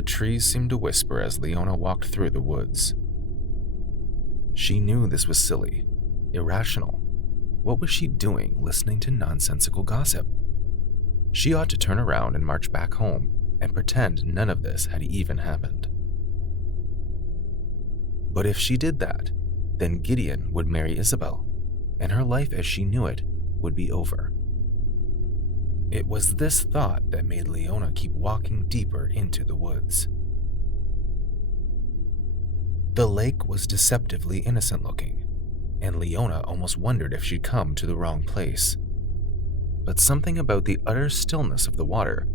The trees seemed to whisper as Leona walked through the woods. She knew this was silly, irrational. What was she doing listening to nonsensical gossip? She ought to turn around and march back home and pretend none of this had even happened. But if she did that, then Gideon would marry Isabel, and her life as she knew it would be over. It was this thought that made Leona keep walking deeper into the woods. The lake was deceptively innocent looking, and Leona almost wondered if she'd come to the wrong place. But something about the utter stillness of the water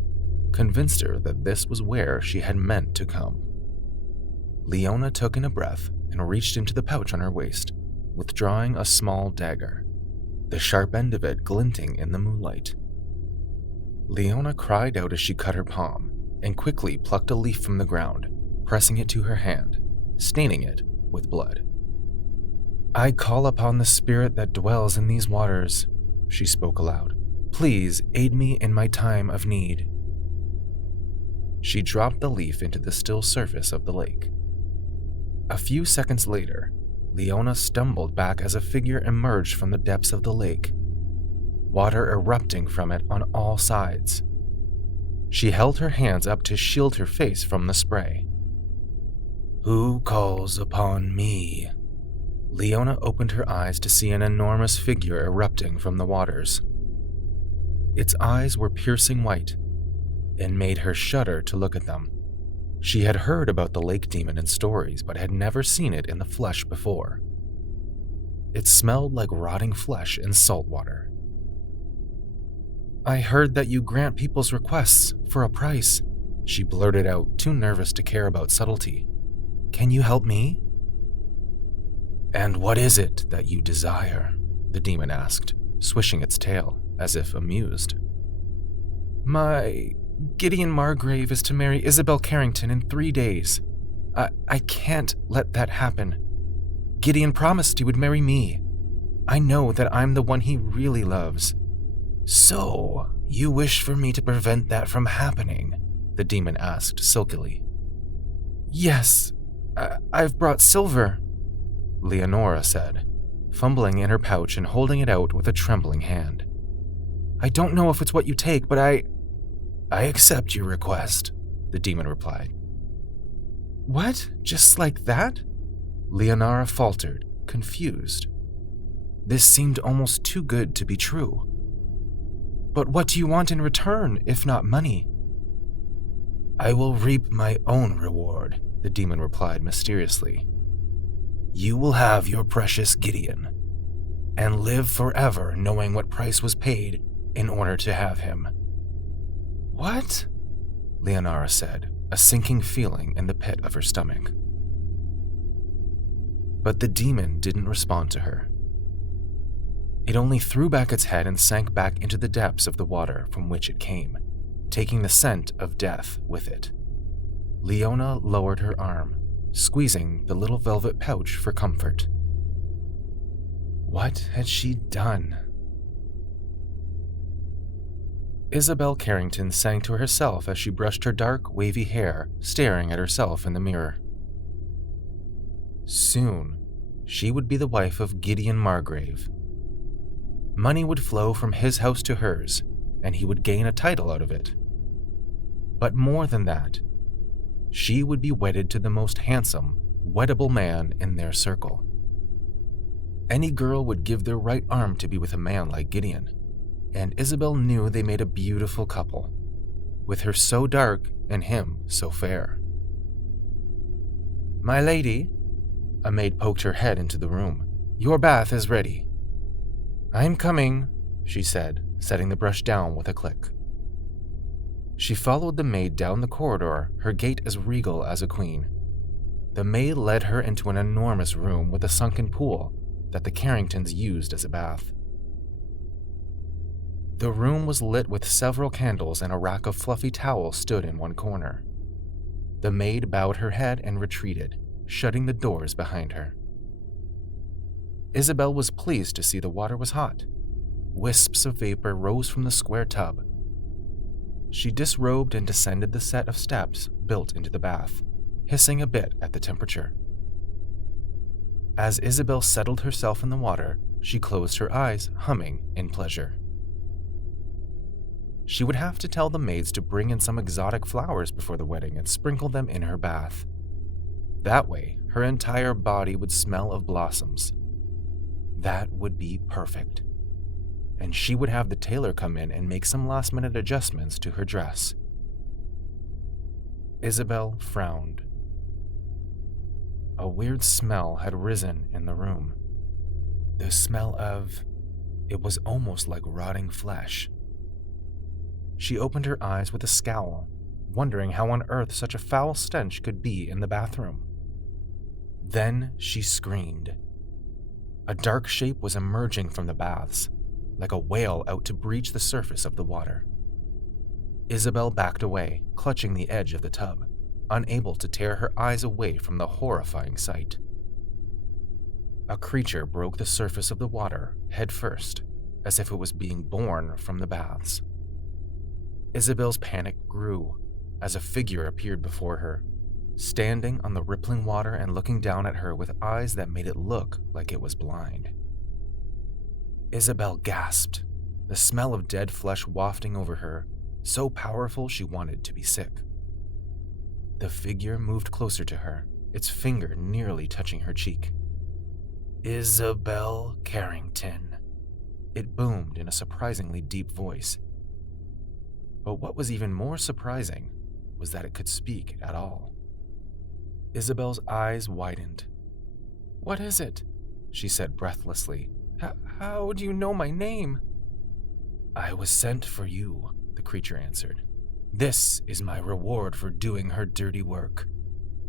convinced her that this was where she had meant to come. Leona took in a breath and reached into the pouch on her waist, withdrawing a small dagger, the sharp end of it glinting in the moonlight. Leona cried out as she cut her palm and quickly plucked a leaf from the ground, pressing it to her hand, staining it with blood. "I call upon the spirit that dwells in these waters," she spoke aloud. "Please aid me in my time of need." She dropped the leaf into the still surface of the lake. A few seconds later, Leona stumbled back as a figure emerged from the depths of the lake, water erupting from it on all sides. She held her hands up to shield her face from the spray. "Who calls upon me?" Leona opened her eyes to see an enormous figure erupting from the waters. Its eyes were piercing white and made her shudder to look at them. She had heard about the lake demon in stories, but had never seen it in the flesh before. It smelled like rotting flesh in salt water. "I heard that you grant people's requests for a price," she blurted out, too nervous to care about subtlety. "Can you help me?" "And what is it that you desire?" the demon asked, swishing its tail, as if amused. "My Gideon Margrave is to marry Isabel Carrington in 3 days. I can't let that happen. Gideon promised he would marry me. I know that I'm the one he really loves." "So, you wish for me to prevent that from happening?" the demon asked silkily. "Yes, I've brought silver," Leonora said, fumbling in her pouch and holding it out with a trembling hand. "I don't know if it's what you take, but I accept your request," the demon replied. "What? Just like that?" Leonora faltered, confused. This seemed almost too good to be true. "But what do you want in return, if not money?" "I will reap my own reward," the demon replied mysteriously. "You will have your precious Gideon, and live forever knowing what price was paid in order to have him." "What?" Leonora said, a sinking feeling in the pit of her stomach. But the demon didn't respond to her. It only threw back its head and sank back into the depths of the water from which it came, taking the scent of death with it. Leona lowered her arm, squeezing the little velvet pouch for comfort. What had she done? Isabel Carrington sang to herself as she brushed her dark, wavy hair, staring at herself in the mirror. Soon, she would be the wife of Gideon Margrave. Money would flow from his house to hers, and he would gain a title out of it. But more than that, she would be wedded to the most handsome, weddable man in their circle. Any girl would give their right arm to be with a man like Gideon, and Isabel knew they made a beautiful couple, with her so dark and him so fair. "My lady," a maid poked her head into the room, "your bath is ready." "I'm coming," she said, setting the brush down with a click. She followed the maid down the corridor, her gait as regal as a queen. The maid led her into an enormous room with a sunken pool that the Carringtons used as a bath. The room was lit with several candles, and a rack of fluffy towels stood in one corner. The maid bowed her head and retreated, shutting the doors behind her. Isabel was pleased to see the water was hot. Wisps of vapor rose from the square tub. She disrobed and descended the set of steps built into the bath, hissing a bit at the temperature. As Isabel settled herself in the water, she closed her eyes, humming in pleasure. She would have to tell the maids to bring in some exotic flowers before the wedding and sprinkle them in her bath. That way, her entire body would smell of blossoms. That would be perfect. And she would have the tailor come in and make some last-minute adjustments to her dress. Isabel frowned. A weird smell had risen in the room. The smell of... it was almost like rotting flesh. She opened her eyes with a scowl, wondering how on earth such a foul stench could be in the bathroom. Then she screamed. A dark shape was emerging from the baths, like a whale out to breach the surface of the water. Isabel backed away, clutching the edge of the tub, unable to tear her eyes away from the horrifying sight. A creature broke the surface of the water head first, as if it was being born from the baths. Isabel's panic grew as a figure appeared before her, standing on the rippling water and looking down at her with eyes that made it look like it was blind. Isabel gasped, the smell of dead flesh wafting over her, so powerful she wanted to be sick. The figure moved closer to her, its finger nearly touching her cheek. "Isabel Carrington," it boomed in a surprisingly deep voice. But what was even more surprising was that it could speak at all. Isabel's eyes widened. "What is it?" she said breathlessly. How do you know my name?" "I was sent for you," the creature answered. "This is my reward for doing her dirty work.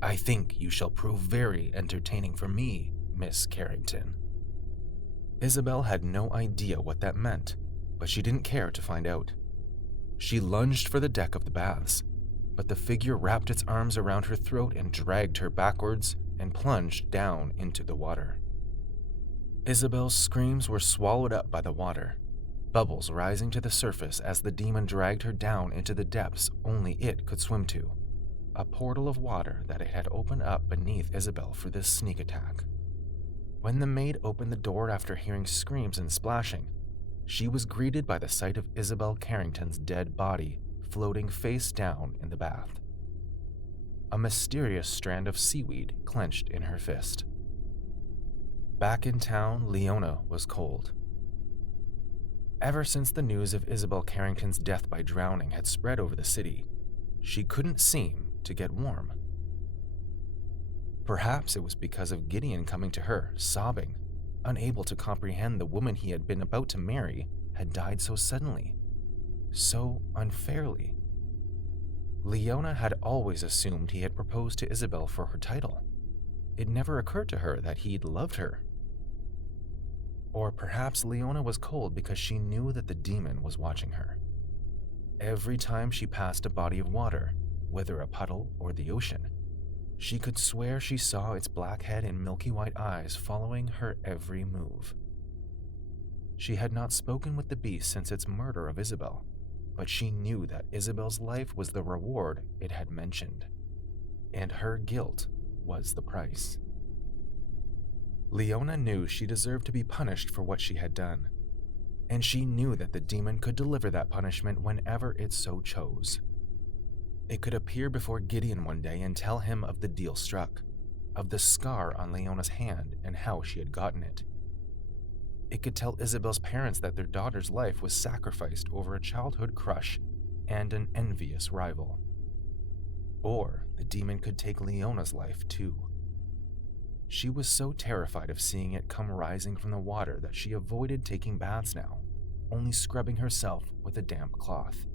I think you shall prove very entertaining for me, Miss Carrington." Isabel had no idea what that meant, but she didn't care to find out. She lunged for the deck of the baths, but the figure wrapped its arms around her throat and dragged her backwards and plunged down into the water. Isabel's screams were swallowed up by the water, bubbles rising to the surface as the demon dragged her down into the depths only it could swim to, a portal of water that it had opened up beneath Isabel for this sneak attack. When the maid opened the door after hearing screams and splashing, she was greeted by the sight of Isabel Carrington's dead body floating face down in the bath. A mysterious strand of seaweed clenched in her fist. Back in town, Leona was cold. Ever since the news of Isabel Carrington's death by drowning had spread over the city, she couldn't seem to get warm. Perhaps it was because of Gideon coming to her, sobbing, unable to comprehend the woman he had been about to marry had died so suddenly, so unfairly. Leona had always assumed he had proposed to Isabel for her title. It never occurred to her that he'd loved her. Or perhaps Leona was cold because she knew that the demon was watching her. Every time she passed a body of water, whether a puddle or the ocean, she could swear she saw its black head and milky white eyes following her every move. She had not spoken with the beast since its murder of Isabel, but she knew that Isabel's life was the reward it had mentioned, and her guilt was the price. Leona knew she deserved to be punished for what she had done, and she knew that the demon could deliver that punishment whenever it so chose. It could appear before Gideon one day and tell him of the deal struck, of the scar on Leona's hand and how she had gotten it. It could tell Isabel's parents that their daughter's life was sacrificed over a childhood crush and an envious rival. Or the demon could take Leona's life too. She was so terrified of seeing it come rising from the water that she avoided taking baths now, only scrubbing herself with a damp cloth.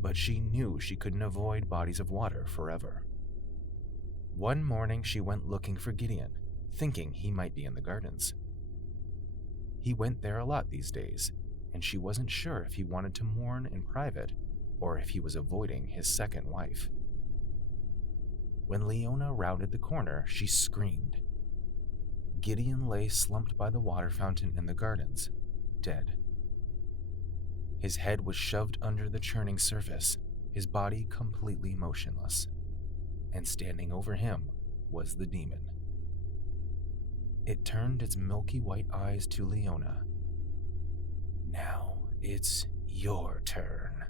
But she knew she couldn't avoid bodies of water forever. One morning she went looking for Gideon, thinking he might be in the gardens. He went there a lot these days, and she wasn't sure if he wanted to mourn in private or if he was avoiding his second wife. When Leona rounded the corner, she screamed. Gideon lay slumped by the water fountain in the gardens, dead. His head was shoved under the churning surface, his body completely motionless. And standing over him was the demon. It turned its milky white eyes to Leona. "Now it's your turn,"